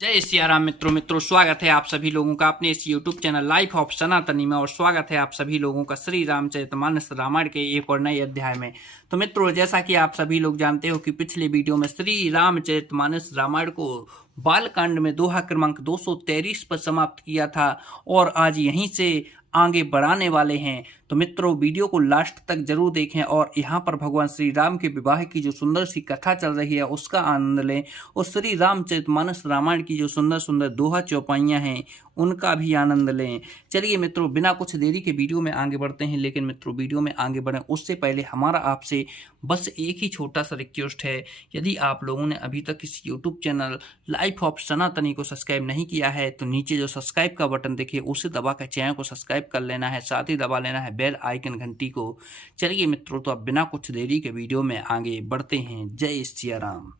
जय सिया राम मित्रों स्वागत है आप सभी लोगों का अपने इस YouTube चैनल लाइफ ऑफ सनातनी में। और स्वागत है आप सभी लोगों का श्री रामचरितमानस रामायण के एक और नए अध्याय में। तो मित्रों, जैसा कि आप सभी लोग जानते हो कि पिछले वीडियो में श्री रामचरितमानस रामायण को बालकांड में दोहा क्रमांक 223 पर समाप्त किया था और आज यहीं से आगे बढ़ाने वाले हैं। तो मित्रों, वीडियो को लास्ट तक जरूर देखें और यहाँ पर भगवान श्री राम के विवाह की जो सुंदर सी कथा चल रही है उसका आनंद लें और श्री रामचरितमानस रामायण की जो सुंदर सुंदर दोहा चौपाइयाँ हैं उनका भी आनंद लें। चलिए मित्रों, बिना कुछ देरी के वीडियो में आगे बढ़ते हैं। लेकिन मित्रों, वीडियो में आगे बढ़ें उससे पहले हमारा आपसे बस एक ही छोटा सा रिक्वेस्ट है। यदि आप लोगों ने अभी तक इस यूट्यूब चैनल लाइफ ऑफ सनातनी को सब्सक्राइब नहीं किया है तो नीचे जो सब्सक्राइब का बटन देखिए उसे दबाकर चैनल को सब्सक्राइब कर लेना है, साथ ही दबा लेना है बेल आइकन घंटी को। चलिए मित्रों, तो अब बिना कुछ देरी के वीडियो में आगे बढ़ते हैं। जय सिया राम।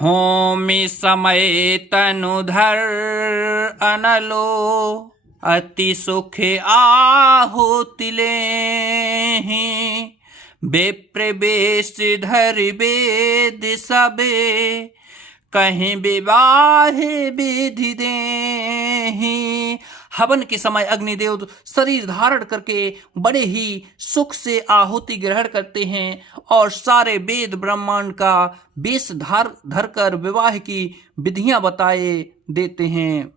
होमी समय तनुधर अनलो अति सुखे आहुति लेहि बेप्र बेश धर वेद सबे कहीं विवाह विधि देहि। हवन के समय अग्निदेव शरीर धारण करके बड़े ही सुख से आहुति ग्रहण करते हैं और सारे वेद ब्रह्मांड का वेश धर कर विवाह की विधियां बताए देते हैं।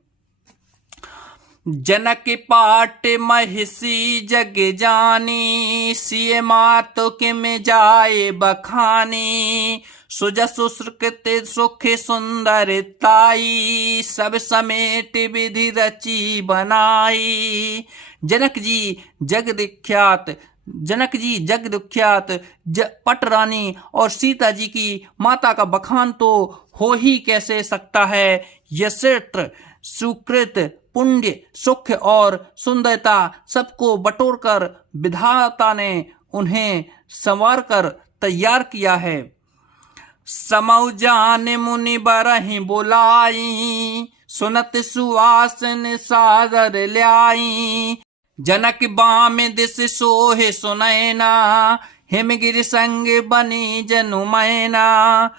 जनक पाट महिषी जग जानी सिय मातो के में जाए बखानी सुजसु सुकृत सुख सुंदर ताई सब समेट विधि रची बनाई। जनक जी जग विख्यात पट रानी और सीता जी की माता का बखान तो हो ही कैसे सकता है। यशस्त्र सुकृत पुण्य सुख और सुंदरता सबको बटोर कर विधाता ने उन्हें संवार कर तैयार किया है। समौ जान मुनि बरहि बुलाई सुनत सुवासन सागर ल्याई। जनक बाम दिस सोहे सुनैना हिमगिर संग बनी जनु मैना।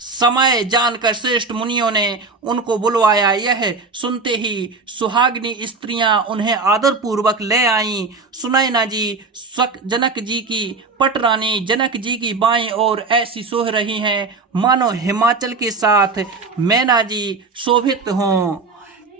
समय जानकर श्रेष्ठ मुनियों ने उनको बुलवाया। यह सुनते ही सुहागिनी स्त्रियां उन्हें आदर पूर्वक ले आईं। सुनैना जी जनक जी की पटरानी जनक जी की बाईं ओर ऐसी सोह रही हैं मानो हिमाचल के साथ मैना जी शोभित हों।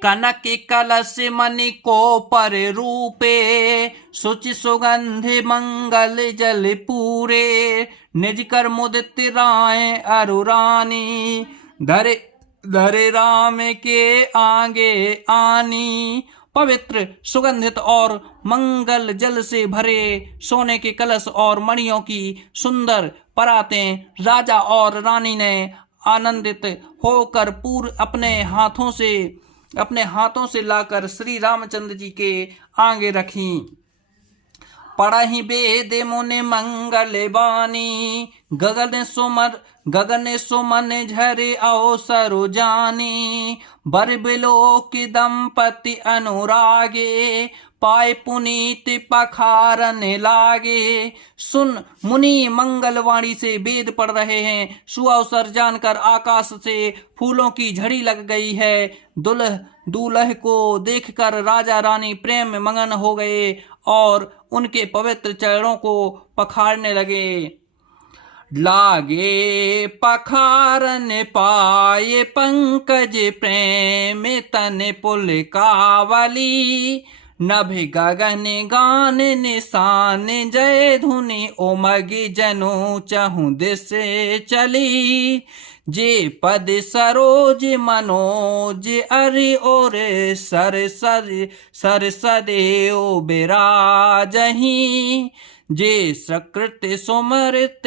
कनक कलश मणि को पर रूपे सुचि सुगंधि मंगल जल पूरे निज कर मुदित राय अरुरानी धरे राम के आगे आनी। पवित्र सुगंधित और मंगल जल से भरे सोने के कलश और मणियों की सुंदर परातें राजा और रानी ने आनंदित होकर पूर्व अपने हाथों से लाकर श्री रामचंद्र जी के आगे रखी। पढ़हि वेद मुनि मंगल बानी गगन सुमन झरे अवसर जानी। बर बिलोक दंपति अनुरागे पाए पुनीत पखारन लागे। सुन, मुनि मंगलवाणी से वेद पढ़ रहे हैं। सुअवसर जानकर आकाश से फूलों की झड़ी लग गई है। दूल्हे को देखकर राजा रानी प्रेम मगन हो गए और उनके पवित्र चरणों को पखारने लगे। लागे पखारन पाए पंकज प्रेम तन पुलकावली। नभ गगन गान निशान जय धुनि उमगी जनु चहु दिस चली। जे पद सरोज मनोज अरि और सर सदेव बिराजहि। जे सकृत सुमृत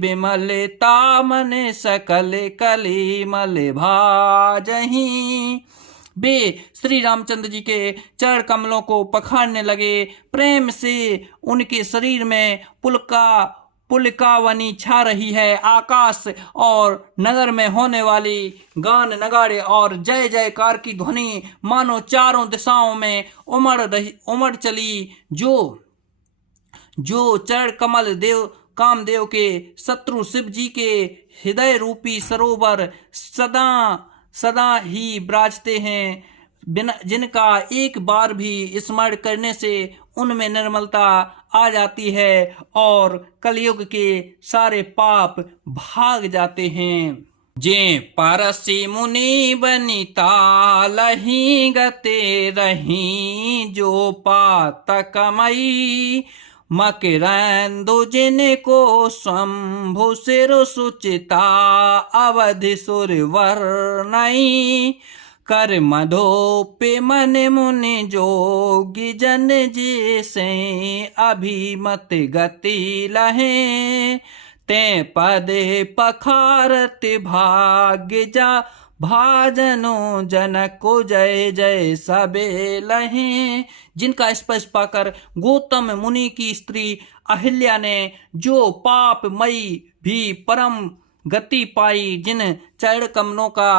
विमलता मन सकल कलिमल भाजहि। वे श्री रामचंद्र जी के चरण कमलों को पखारने लगे। प्रेम से उनके शरीर में पुलकावनी छा रही है। आकाश और नगर में होने वाली गान नगाड़े और जय जयकार की ध्वनि मानो चारों दिशाओं में उमड़ चली। जो चरण कमल कामदेव के शत्रु शिव जी के हृदय रूपी सरोवर सदा सदा ही विराजते हैं, बिना जिनका एक बार भी स्मरण करने से उनमें निर्मलता आ जाती है और कलयुग के सारे पाप भाग जाते हैं। जे पारसी मुनि बनिता लही गते रही, जो पातकमयी मकरंदु जिनको शंभु सिर सुचिता, अवधि सुर वर्णई कर मधोपे मन मुनि जोगी जन जैसे, अभिमत गति लहे ते पदे पखारत भाग्य जा, भाजनो जनक को जय जय सबे लहे। जिनका स्पर्श पाकर गौतम मुनि की स्त्री अहिल्या ने जो पापमयी भी परम गति पाई, जिन चरण कमलों का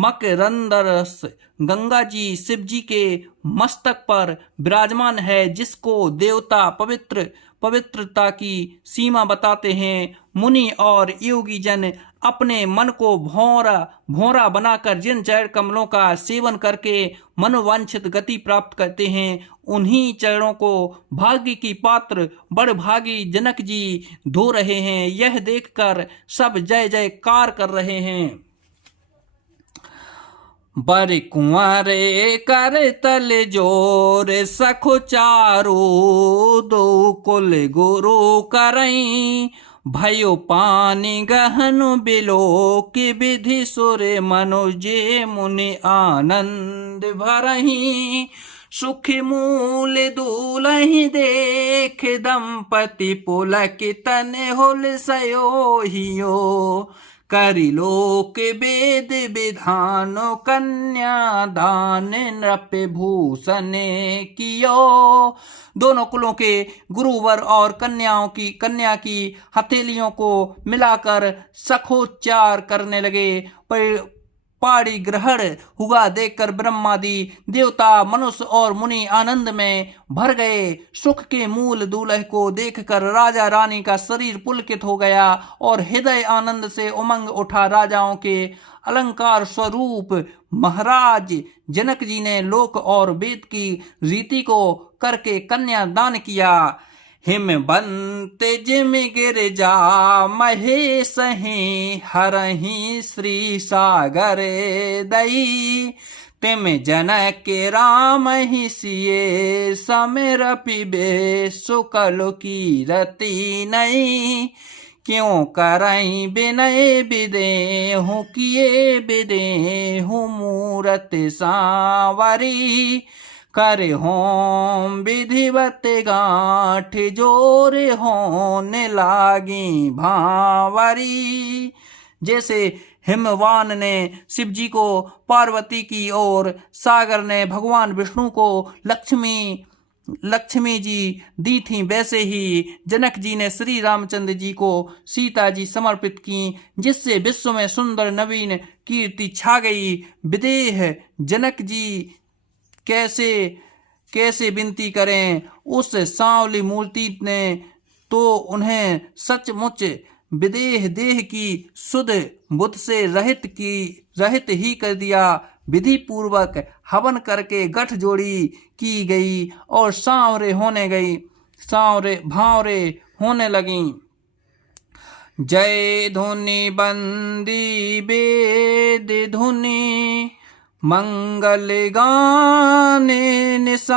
मकरंदरस गंगा जी शिव जी के मस्तक पर विराजमान है, जिसको देवता पवित्रता की सीमा बताते हैं। मुनि और योगी जन अपने मन को भौरा बनाकर जिन चरण कमलों का सेवन करके मनोवांछित गति प्राप्त करते हैं, उन्हीं चरणों को भाग्य की पात्र बड़भागी जनक जी धो रहे हैं। यह देखकर सब जय जयकार कर रहे हैं। बर कुंवरे कर तल जोर सखो चारू, दो कुल गुरु करई, भयो पानी गहन बिलो की विधि सुर मनुजे मुनि आनंद भरही, सुख मूल दूलहि देख दंपति पुलक तन होल सयोहियो, करि लोक वेद विधान कन्या दान नृप भूषण कियो। दोनों कुलों के गुरुवर और कन्या की हथेलियों को मिलाकर सखोच्चार करने लगे। पाड़ी ग्रहण हुआ देखकर ब्रह्मादि देवता मनुष्य और मुनि आनंद में भर गए। सुख के मूल दूल्हे को देखकर राजा रानी का शरीर पुलकित हो गया और हृदय आनंद से उमंग उठा। राजाओं के अलंकार स्वरूप महाराज जनक जी ने लोक और वेद की रीति को करके कन्या दान किया। हिमवंत जिम गिरजा महेश ही हरहि श्री सागर दई, तिम जनक राम ही सिए समेर पिबे सुकल की रति नई, क्यों करई बिनय बिदेहु किए बिदेहु मूरत सांवरी, करे होम विधिवत गांठ जोर होने लागी भावरी। जैसे हिमवान ने शिव जी को पार्वती की और सागर ने भगवान विष्णु को लक्ष्मी जी दी थी, वैसे ही जनक जी ने श्री रामचंद्र जी को सीता जी समर्पित की, जिससे विश्व में सुंदर नवीन कीर्ति छा गई। विदेह जनक जी कैसे विनती करें, उस सांवली मूर्ति ने तो उन्हें सचमुच विदेह देह की सुध बुद्ध से रहित ही कर दिया। विधि पूर्वक हवन करके गठजोड़ी की गई और सांवरे होने लगी। जय धुनि बंदी वेद धुनि, मंगल गाने निशानो,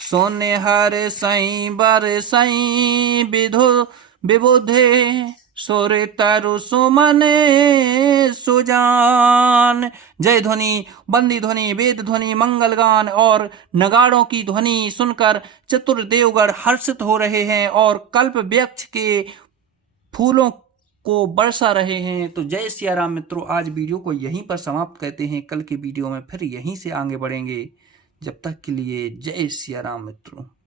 सोने हर सई बर सई विबुधे, सुर तरु सुमने सुजान। जय ध्वनि, बंदी ध्वनि, वेद ध्वनि, मंगल गान और नगाड़ों की ध्वनि सुनकर चतुर देवगण हर्षित हो रहे हैं और कल्प वृक्ष के फूलों को बरसा रहे हैं। तो जय सिया राम मित्रों, आज वीडियो को यहीं पर समाप्त करते हैं। कल के वीडियो में फिर यहीं से आगे बढ़ेंगे। जब तक के लिए जय सिया राम मित्रों।